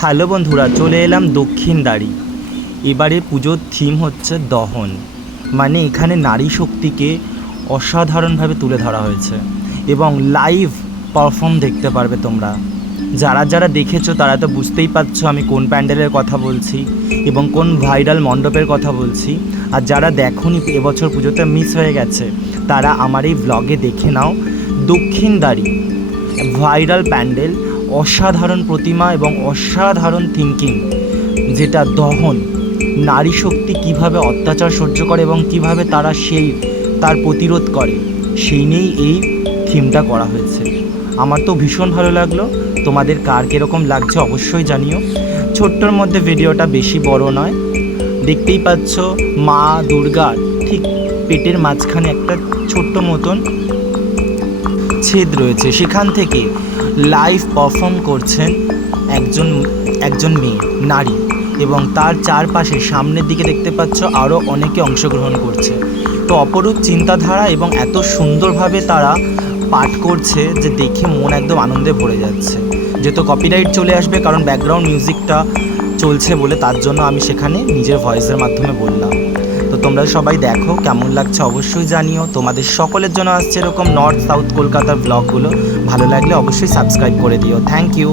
Hello বন্ধুরা, চলে এলাম দক্ষিণ দাড়ি। এবারে পুজোর থিম হচ্ছে দহন। মানে এখানে নারী শক্তিকে অসাধারণভাবে তুলে ধরা হয়েছে এবং লাইভ পারফর্ম দেখতে পারবে তোমরা। যারা যারা দেখেছ, তারা তো বুঝতেই পারছ আমি কোন প্যান্ডেলের কথা বলছি এবং কোন ভাইরাল মণ্ডপের কথা বলছি। আর যারা দেখোনি, এবছর পুজোতে মিস হয়ে গেছে, তারা আমার এই ব্লগে দেখে নাও। দক্ষিণ দাড়ি ভাইরাল প্যান্ডেল অসাধারণ প্রতিমা এবং অসাধারণ থিঙ্কিং যেটা দহন, নারী শক্তি কীভাবে অত্যাচার সহ্য করে এবং কীভাবে তারা সেই, তার প্রতিরোধ করে, সেই নিয়েই এই থিমটা করা হয়েছে। আমার তো ভীষণ ভালো লাগল। তোমাদের কার কীরকম লাগছে অবশ্যই জানিও। ছোট্টর মধ্যে ভিডিওটা বেশি বড় নয়। দেখতেই পাচ্ছ মা দুর্গার ঠিক পেটের মাঝখানে একটা ছোট্ট মতন ছেদ রয়েছে। সেখান থেকে লাইভ পারফর্ম করছেন একজন একজন মেয়ে, নারী এবং তার চারপাশে সামনের দিকে দেখতে পাচ্ছ আরও অনেকে অংশগ্রহণ করছে। তো অপরূপ চিন্তাধারা এবং এত সুন্দরভাবে তারা পাঠ করছে যে দেখে মন একদম আনন্দে ভরে যাচ্ছে। যেহেতু কপিরাইট চলে আসবে, কারণ ব্যাকগ্রাউন্ড মিউজিকটা চলছে বলে তার জন্য আমি সেখানে নিজের ভয়েসের মাধ্যমে বললাম। তোমরা সবাই দেখো, কেমন লাগছে অবশ্যই জানিও। তোমাদের সকলের জন্য আসছে এরকম নর্থ সাউথ কলকাতার ব্লগগুলো ভালো লাগলে অবশ্যই সাবস্ক্রাইব করে দিও। Thank you